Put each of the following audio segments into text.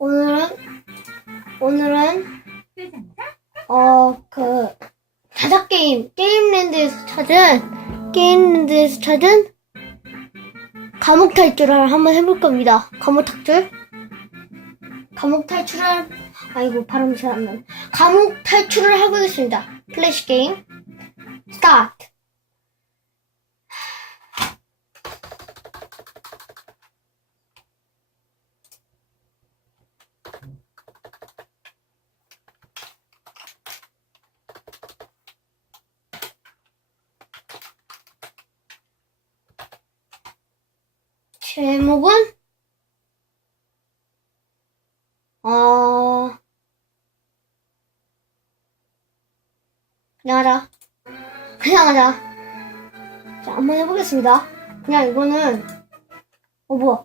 오늘은 오늘은 어그 자작 게임 게임랜드에서 찾은 게임랜드에서 찾은 감옥 탈출을 한번 해볼 겁니다. 감옥 탈출? 감옥 탈출을 아이고 발음이 잘안 나네. 감옥 탈출을 해보겠습니다. 플래시 게임 스타트. 제목은? 어 그냥 하자. 그냥 하자. 자 한번 해보겠습니다. 그냥 이거는 어 뭐야?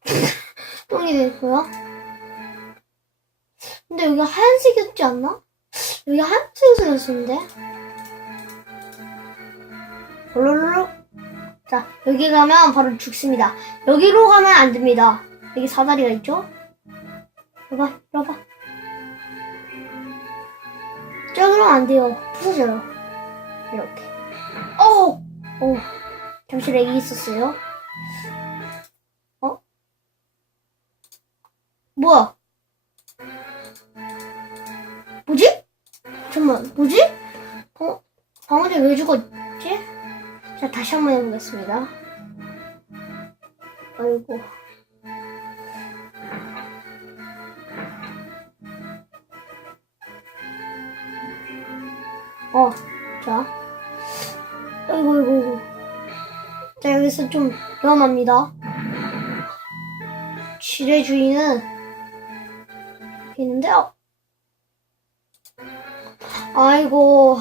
똥이 됐고요? 근데 여기 하얀색이었지 않나? 여기 하얀색이었는데? 롤롤롤 자, 여기 가면 바로 죽습니다. 여기로 가면 안 됩니다. 여기 사다리가 있죠? 봐봐, 봐봐. 저기로 안 돼요. 부서져요. 이렇게. 어! 어. 잠시 렉이 있었어요. 어? 뭐야? 뭐지? 잠깐만, 뭐지? 어? 방어제 왜 죽었지? 자, 다시 한번 해보겠습니다. 아이고. 어, 자. 아이고, 아이고, 아이고. 자, 여기서 좀 위험합니다. 지뢰 주인은 있는데 요. 아이고.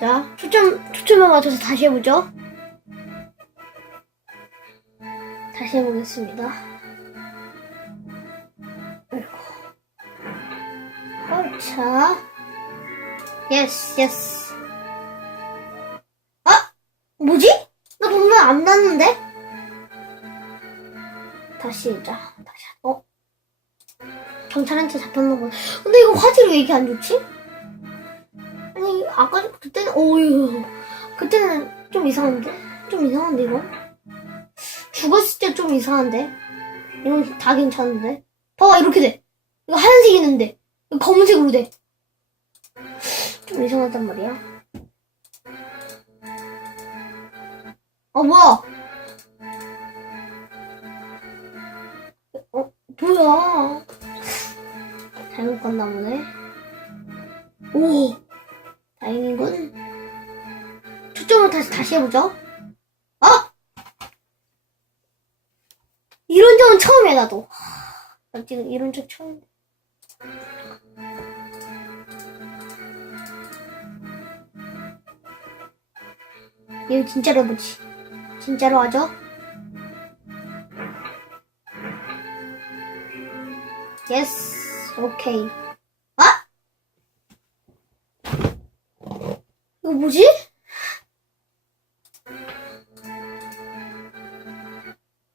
자, 초점, 초점에 맞춰서 다시 해보죠. 다시 해보겠습니다. 아이고. 어, 자. 예스, 예스. 아! 뭐지? 나 분명 안 났는데? 다시, 자, 다시. 어? 경찰한테 잡혔나 보네. 근데 이거 화질이 왜 이렇게 안 좋지? 아까 그때는 어유 그때는 좀 이상한데? 좀 이상한데 이거 죽었을 때 좀 이상한데? 이건 다 괜찮은데? 봐봐 이렇게 돼. 이거 하얀색 있는데. 이거 검은색으로 돼 좀 이상하단 말이야. 어 뭐야? 어 뭐야? 잘못 갔나 보네. 오 다행이군. 초점을 다시, 다시 해보죠. 아! 이런 적은 처음이야, 나도. 나 지금 이런 적 처음. 이거 진짜로 해보지. 진짜로 하죠? 예스, 오케이. 아! 이거 뭐지?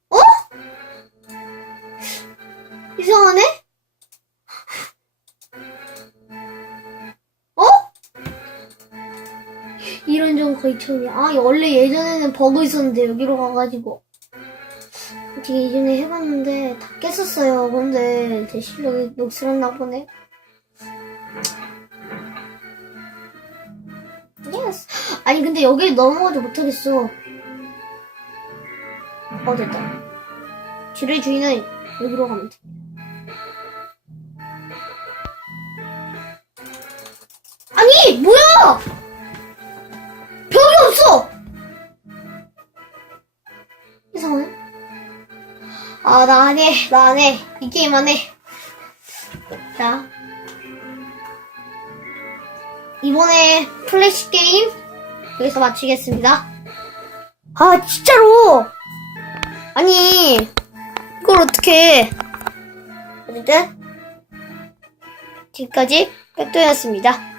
어? 이상하네? 어? 이런 적은 거의 처음이야. 아, 원래 예전에는 버그 있었는데 여기로 가가지고. 제가 예전에 해봤는데 다 깼었어요. 근데 제 실력이 녹슬었나 보네. 아니 근데 여기 넘어가지 못하겠어. 어 됐다. 지뢰 주인은 여기로 가면 돼. 아니 뭐야? 벽이 없어. 이상해. 아 나 안 해. 나 안 해. 이 게임 안 해. 자. 이번에 플래시 게임 여기서 마치겠습니다. 아 진짜로 아니 이걸 어떻게 어쨌든 지금까지 백도였습니다.